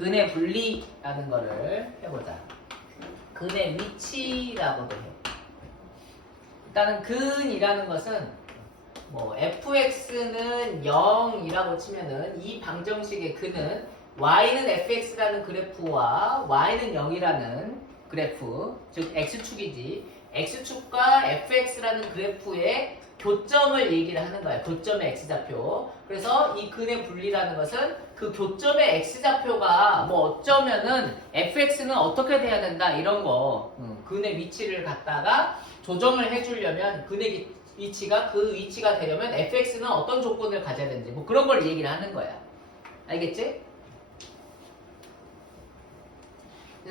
근의 분리라는 거를 해보자. 근의 위치라고도 해. 일단은 근이라는 것은 뭐 fx는 0이라고 치면은 이 방정식의 근은 y는 fx라는 그래프와 y는 0이라는 그래프, 즉 x축이지. x축과 fx라는 그래프의 교점을 얘기를 하는 거야. 교점의 x좌표. 그래서 이 근의 분리라는 것은 그 교점의 x좌표가 뭐 어쩌면은 fx는 어떻게 돼야 된다 이런 거 음, 근의 위치를 갖다가 조정을 해주려면 근의 위- 위치가 그 위치가 되려면 fx는 어떤 조건을 가져야 되는지 뭐 그런 걸 얘기를 하는 거야. 알겠지?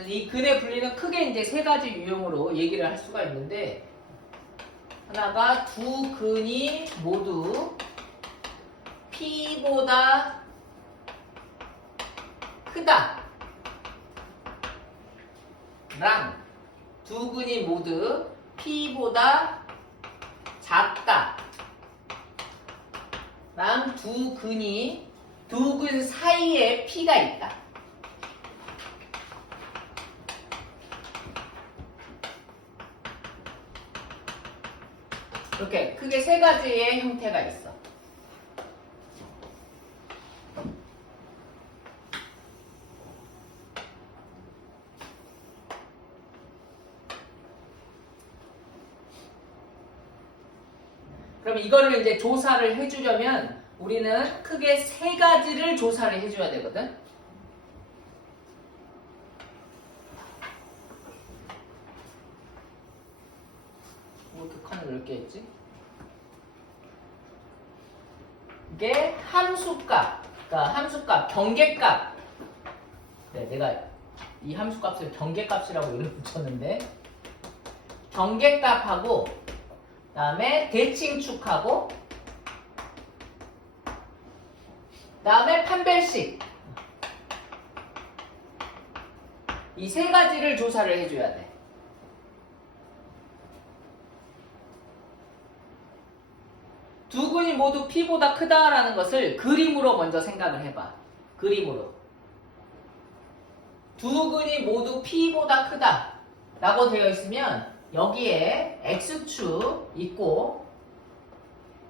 이 근의 분리는 크게 이제 세 가지 유형으로 얘기를 할 수가 있는데 하나가 두 근이 모두 P보다 크다. 랑 두 근이 모두 P보다 작다. 랑 두 근이 두 근 사이에 P가 있다. 이렇게 크게 세 가지의 형태가 있어. 그럼 이거를 이제 조사를 해주려면 우리는 크게 세 가지를 조사를 해줘야 되거든. 뭐 이렇게 칸을 넓게 했지? 이게 함수값, 그러니까 함수값, 경계값. 네, 내가 이 함수값을 경계값이라고 이름 붙였는데 경계값하고 그다음에 대칭축하고 그다음에 판별식 이 세 가지를 조사를 해줘야 돼. 두 근이 모두 P보다 크다라는 것을 그림으로 먼저 생각을 해봐. 그림으로. 두 근이 모두 P보다 크다. 라고 되어 있으면 여기에 X축 있고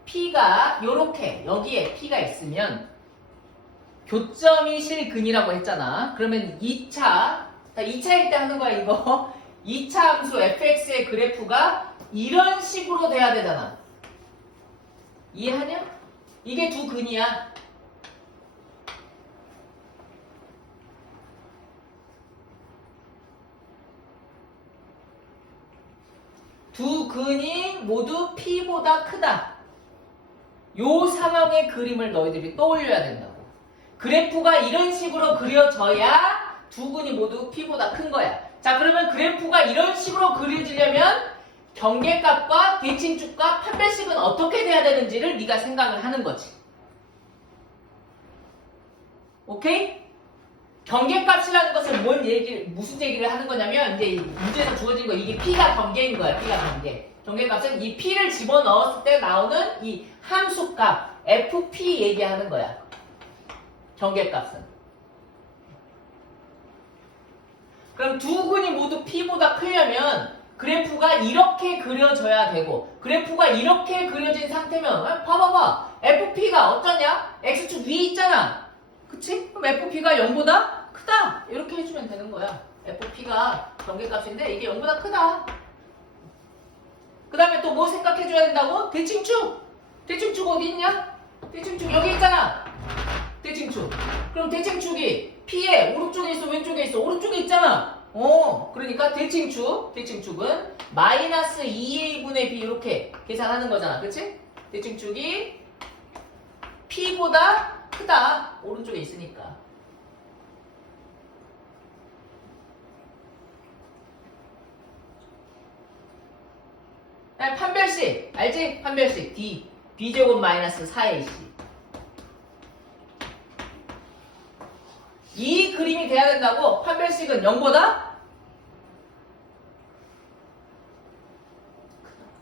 P가 요렇게 여기에 P가 있으면 교점이 실근이라고 했잖아. 그러면 2차, 2차일 때 하는 거야 이거. 2차 함수 fx의 그래프가 이런 식으로 돼야 되잖아. 이해하냐? 이게 두 근이야. 두 근이 모두 P보다 크다. 요 상황의 그림을 너희들이 떠올려야 된다고. 그래프가 이런 식으로 그려져야 두 근이 모두 P보다 큰 거야. 자, 그러면 그래프가 이런 식으로 그려지려면 경계값과 대칭축과 판별식은 어떻게 돼야 되는지를 네가 생각을 하는 거지. 오케이? 경계값이라는 것은 뭔 얘기, 무슨 얘기를 하는 거냐면 이제 이 문제에서 주어진 거 이게 P가 경계인 거야. P가 경계. 경계값은 이 P를 집어넣었을 때 나오는 이 함수값 FP 얘기하는 거야. 경계값은. 그럼 두 근이 모두 P보다 크려면 그래프가 이렇게 그려져야 되고 그래프가 이렇게 그려진 상태면 어? 봐봐봐 FP가 어쩌냐? X축 위에 있잖아 그치? 그럼 FP가 0보다 크다 이렇게 해주면 되는 거야 FP가 경계값인데 이게 0보다 크다 그 다음에 또 뭐 생각해줘야 된다고? 대칭축 대칭축 어디 있냐? 대칭축 여기 있잖아 대칭축 그럼 대칭축이 P의 오른쪽에 있어 왼쪽에 있어 오른쪽에 있잖아 어 그러니까 대칭축 대칭축은 마이너스 2a분의 b 이렇게 계산하는 거잖아. 그치? 대칭축이 P보다 크다. 오른쪽에 있으니까. 판별식. 알지? 판별식. D. B제곱 마이너스 4AC 이 그림이 돼야 된다고 판별식은 0보다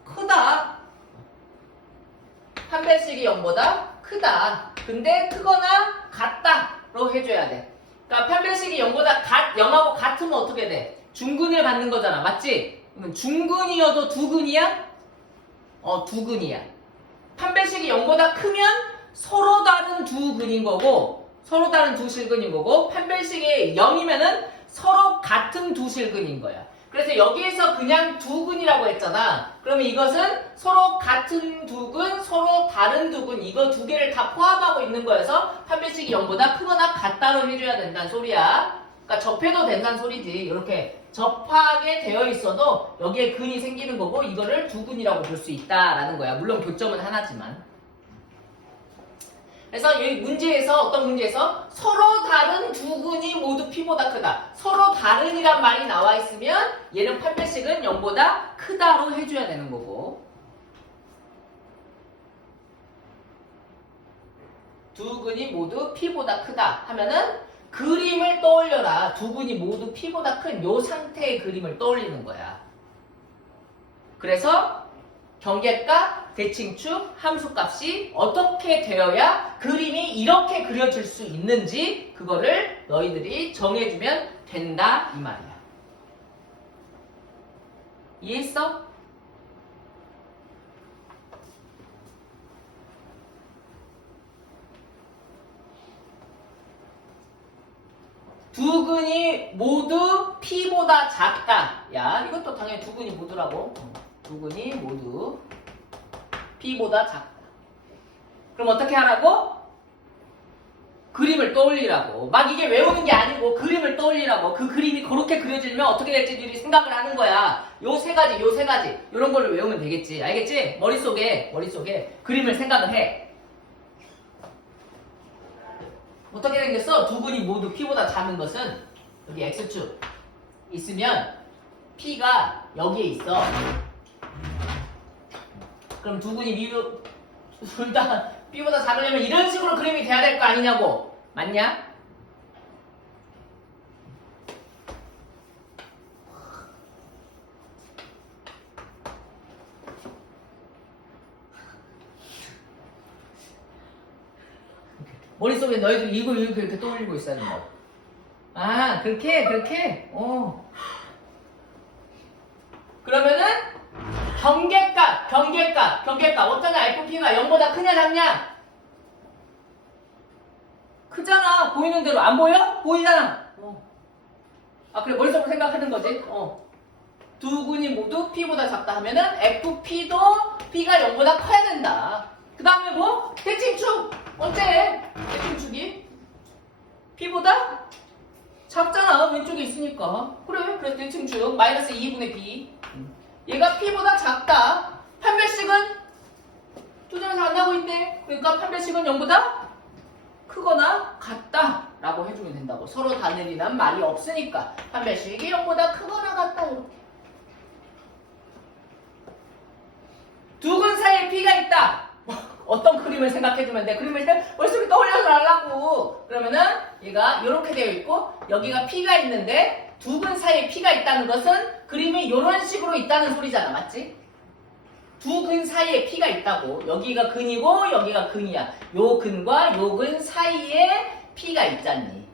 크다. 판별식이 0보다 크다. 근데 크거나 같다로 해줘야 돼. 그러니까 판별식이 0보다 같, 0하고 같으면 어떻게 돼? 중근을 받는 거잖아. 맞지? 중근이어도 두근이야? 어, 두근이야. 판별식이 0보다 크면 서로 다른 두 근인 거고 서로 다른 두 실근인 거고 판별식이 0이면은 서로 같은 두 실근인 거야. 그래서 여기에서 그냥 두 근이라고 했잖아. 그러면 이것은 서로 같은 두 근, 서로 다른 두 근, 이거 두 개를 다 포함하고 있는 거여서 판별식이 0보다 크거나 같다로 해줘야 된다는 소리야. 그러니까 접해도 된다는 소리지. 이렇게 접하게 되어 있어도 여기에 근이 생기는 거고 이거를 두 근이라고 볼 수 있다라는 거야. 물론 교점은 하나지만. 그래서 이 문제에서 어떤 문제에서 서로 다른 두 근이 모두 P보다 크다. 서로 다른이란 말이 나와 있으면 얘는 판별식은 0보다 크다로 해줘야 되는 거고. 두 근이 모두 P보다 크다 하면은 그림을 떠올려라. 두 근이 모두 P보다 큰 요 상태의 그림을 떠올리는 거야. 그래서 경계값, 대칭축, 함수값이 어떻게 되어야 그림이 이렇게 그려질 수 있는지 그거를 너희들이 정해주면 된다 이 말이야. 이해했어? 두 근이 모두 P보다 작다. 야, 이것도 당연히 두 근이 모두라고. 어, 두 근이 모두 P보다 작다. 그럼 어떻게 하라고? 그림을 떠올리라고. 막 이게 외우는 게 아니고 그림을 떠올리라고. 그 그림이 그렇게 그려지면 어떻게 될지 미리 생각을 하는 거야. 요 세 가지, 요 세 가지. 요런 거를 외우면 되겠지. 알겠지? 머릿속에, 머릿속에 그림을 생각을 해. 어떻게 생겼어? 두 근이 모두 P보다 작은 것은 여기 X축 있으면 P가 여기에 있어. 그럼 두 근이 둘다 B보다 작으려면 이런 식으로 그림이 돼야 될 거 아니냐고. 맞냐? 머릿속에 너희들 이거 이렇게 이렇게 떠올리고 있어야 된다. 아, 그렇게, 그렇게? 어. 그러면은, 경계값, 경계값, 경계값. 어쩌냐, FP가 0보다 크냐, 작냐? 크잖아. 보이는 대로. 안 보여? 보이잖아. 어. 아, 그래, 머릿속으로 생각하는 거지. 어. 두 군이 모두 P보다 작다 하면은, FP도 P가 0보다 커야 된다. 그 다음에 뭐? 대칭축! 어때? 대칭축이? P보다 작잖아. 왼쪽에 있으니까. 그래. 그래서 대칭축. 마이너스 2분의 B. 얘가 P보다 작다. 판별식은 조정에서 안 나고 있대. 그러니까 판별식은 0보다 크거나 같다. 라고 해주면 된다고. 서로 다르리란 말이 없으니까. 판별식이 0보다 크거나 같다. 이렇게. 두근 사이에 P가 있다. 어떤 그림을 생각해주면 돼? 그림을 생- 머릿속에 떠올려서 하려고. 그러면은 얘가 이렇게 되어 있고 여기가 P가 있는데 두근 사이에 P가 있다는 것은 그림이 이런 식으로 있다는 소리잖아. 맞지? 두 근 사이에 P가 있다고. 여기가 근이고 여기가 근이야. 요 근과 요 근 사이에 P가 있잖니.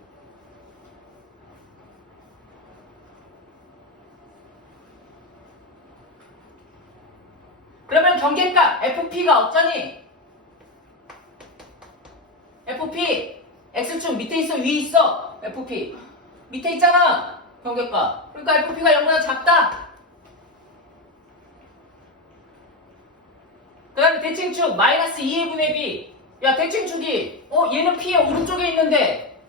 그러면 경계값 FP가 어쩌니? FP X축 밑에 있어 위에 있어 FP 밑에 있잖아 경계값 그러니까 FP가 0보다 작다 그 다음에 대칭축 마이너스 2의 분의 B. 야 대칭축이 어 얘는 P의 오른쪽에 있는데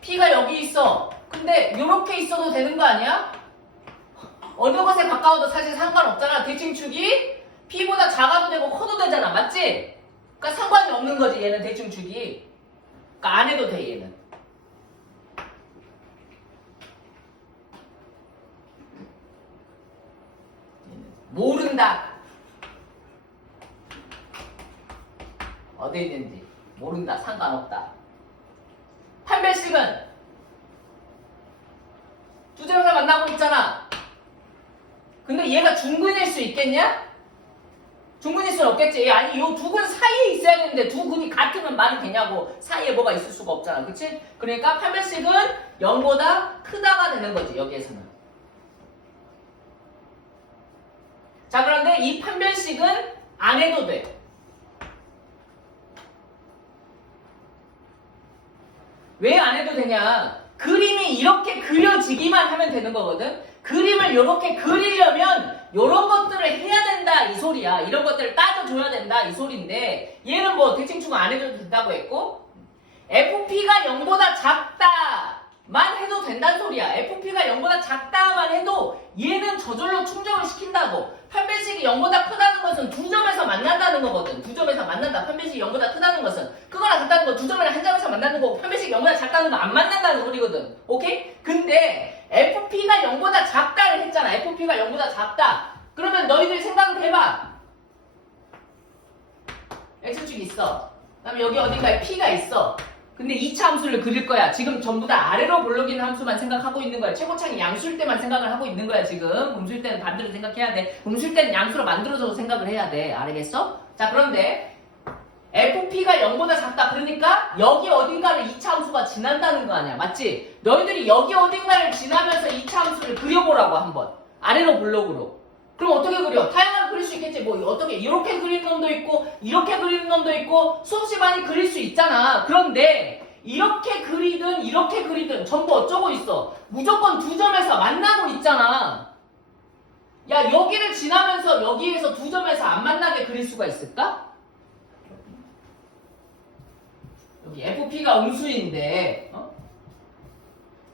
P가 여기 있어. 근데 이렇게 있어도 되는 거 아니야? 어느 것에 가까워도 사실 상관없잖아. 대칭축이 P보다 작아도 되고 커도 되잖아. 맞지? 그러니까 상관이 없는 거지 얘는 대칭축이. 그러니까 안 해도 돼 얘는. 모른다 어디 있는지 모른다 상관없다 판별식은 주제가 만나고 있잖아 근데 얘가 중근일 수 있겠냐? 중근일 수는 없겠지. 아니 요 두 근 사이에 있어야 되는데 두 근이 같으면 말이 되냐고. 사이에 뭐가 있을 수가 없잖아. 그치? 그러니까 판별식은 0보다 크다가 되는 거지. 여기에서는. 자 그런데 이 판별식은 안 해도 돼. 왜 안 해도 되냐? 그림이 이렇게 그려지기만 하면 되는 거거든. 그림을 이렇게 그리려면 이런 것들을 해야 된다 이 소리야. 이런 것들을 따져줘야 된다 이 소리인데 얘는 뭐 대칭축 안 해도 된다고 했고 FP가 0보다 작다만 해도 된다는 소리야. FP가 0보다 작다만 해도 얘는 저절로 충족을 시킨다고. 판별식이 0보다 크다는 것은 두 점에서 만난다는 거거든. 두 점에서 만난다. 판별식이 0보다 크다는 것은. 그거랑 같다는 거 두 점이랑 한 점에서 만나는 거고 판별식이 0보다 작다는 거 안 만난다는 소리거든. 오케이? 근데 FP가 0보다 작다를 했잖아. FP가 0보다 작다. 그러면 너희들 생각을 해봐. X축 있어. 그 다음에 여기 어딘가에 P가 있어. 근데 2차 함수를 그릴 거야. 지금 전부 다 아래로 볼록이는 함수만 생각하고 있는 거야. 최고창이 양수일 때만 생각을 하고 있는 거야, 지금. 음수일 때는 반대로 생각해야 돼. 음수일 때는 양수로 만들어줘서 생각을 해야 돼. 알겠어? 자, 그런데 FP가 0보다 작다. 그러니까 여기 어딘가를 2차 함수가 지난다는 거 아니야. 맞지? 너희들이 여기 어딘가를 지나면서 2차 함수를 그려보라고 한번. 아래로 볼록으로. 그럼 어떻게 그려? 다양하게 그릴 수 있겠지. 뭐 어떻게 이렇게 그리는 놈도 있고 이렇게 그리는 놈도 있고 수없이 많이 그릴 수 있잖아. 그런데 이렇게 그리든 이렇게 그리든 전부 어쩌고 있어. 무조건 두 점에서 만나고 있잖아. 야 여기를 지나면서 여기에서 두 점에서 안 만나게 그릴 수가 있을까? 여기 FP가 음수인데 어?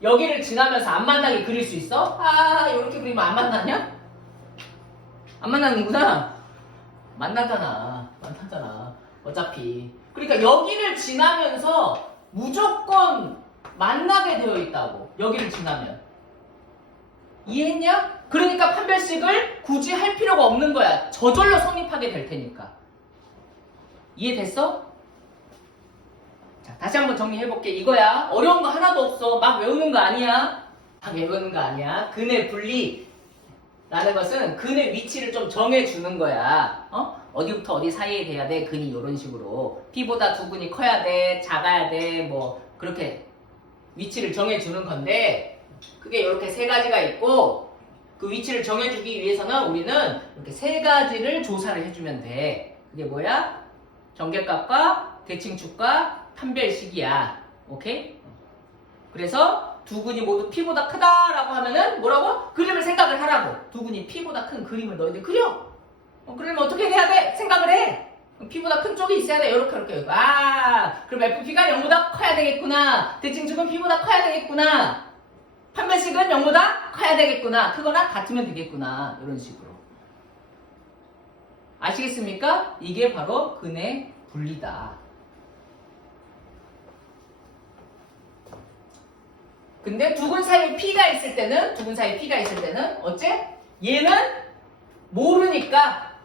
여기를 지나면서 안 만나게 그릴 수 있어? 아 이렇게 그리면 안 만나냐? 안 만나는구나. 만나잖아. 만나잖아. 어차피. 그러니까 여기를 지나면서 무조건 만나게 되어 있다고. 여기를 지나면. 이해했냐? 그러니까 판별식을 굳이 할 필요가 없는 거야. 저절로 성립하게 될 테니까. 이해됐어? 자, 다시 한번 정리해볼게. 이거야. 어려운 거 하나도 없어. 막 외우는 거 아니야. 막 외우는 거 아니야. 근의 분리. 라는 것은 근의 위치를 좀 정해주는 거야. 어? 어디부터 어디 사이에 돼야 돼? 근이 이런 식으로. P보다 두 근이 커야 돼, 작아야 돼, 뭐, 그렇게 위치를 정해주는 건데, 그게 이렇게 세 가지가 있고, 그 위치를 정해주기 위해서는 우리는 이렇게 세 가지를 조사를 해주면 돼. 그게 뭐야? 정계값과 대칭축과 판별식이야. 오케이? 그래서 두 근이 모두 P보다 크다라고 하면은 뭐라고? 그림을 생각을 하라고. 두 근이 P보다 큰 그림을 너희들 그려. 어, 그러면 어떻게 해야 돼? 생각을 해. P보다 큰 쪽이 있어야 돼. 이렇게 이렇게. 아, 그럼 FP가 0보다 커야 되겠구나. 대칭축은 P보다 커야 되겠구나. 판별식은 0보다 커야 되겠구나. 크거나 같으면 되겠구나. 이런 식으로. 아시겠습니까? 이게 바로 근의 분리다. 근데 두근 사이에 P가 있을 때는 두근 사이에 P가 있을 때는 어째? 얘는 모르니까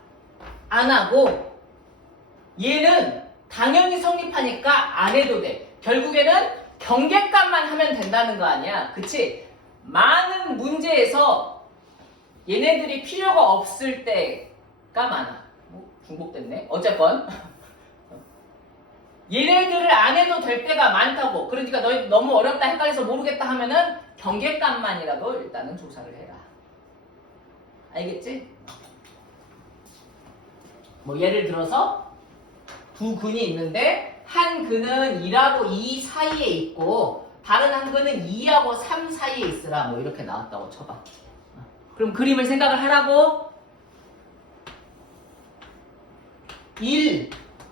안 하고 얘는 당연히 성립하니까 안 해도 돼. 결국에는 경계값만 하면 된다는 거 아니야. 그치? 많은 문제에서 얘네들이 필요가 없을 때가 많아. 뭐, 중복됐네. 어쨌건. 얘네들을 안 해도 될 때가 많다고. 그러니까 너희 너무 어렵다 헷갈려서 모르겠다 하면은 경계값만이라도 일단은 조사를 해라. 알겠지? 뭐 예를 들어서 두 근이 있는데 한 근은 2하고 2 사이에 있고 다른 한 근은 2하고 3 사이에 있으라 뭐 이렇게 나왔다고 쳐봐. 그럼 그림을 생각을 하라고 1,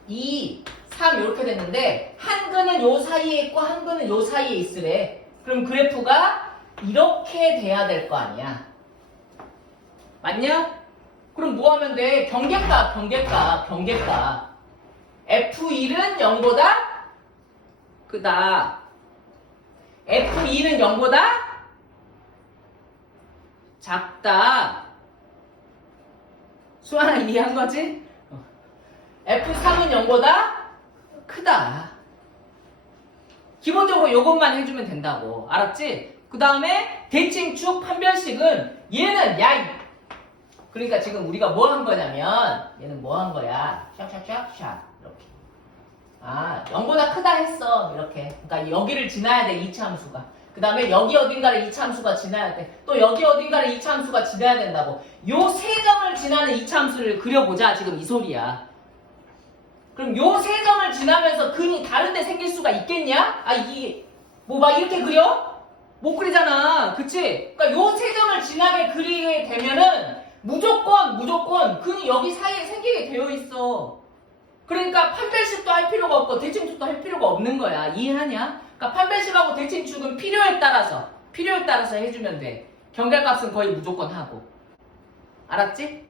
2, 3 이렇게 됐는데 한 근은 요 사이에 있고 한 근은 요 사이에 있으래. 그럼 그래프가 이렇게 돼야 될 거 아니야. 맞냐? 그럼 뭐 하면 돼? 경계값, 경계값, 경계값. F1은 0보다 크다. F2는 0보다 작다. 수아나 이해한 거지? F3은 0보다 크다. 기본적으로 이것만 해주면 된다고. 알았지? 그 다음에 대칭 축 판별식은 얘는 야, 이 그러니까 지금 우리가 뭐 한 거냐면 얘는 뭐 한 거야? 샥샥샥샥 이렇게. 아 0보다 크다 했어 이렇게. 그러니까 여기를 지나야 돼 이차함수가. 그 다음에 여기 어딘가를 이차함수가 지나야 돼. 또 여기 어딘가를 이차함수가 지나야 된다고. 요 세 점을 지나는 이차함수를 그려보자. 지금 이 소리야. 그럼 요 세 점을 지나면서 근이 다른 데 생길 수가 있겠냐? 아 이게 뭐 막 이렇게 그려? 못 그리잖아. 그치? 그러니까 요 세 점을 지나게 그리게 되면은 무조건 무조건 근이 여기 사이에 생기게 되어 있어. 그러니까 판별식도 할 필요가 없고 대칭축도 할 필요가 없는 거야. 이해하냐? 그러니까 판별식하고 대칭축은 필요에 따라서 필요에 따라서 해주면 돼. 경계값은 거의 무조건 하고. 알았지?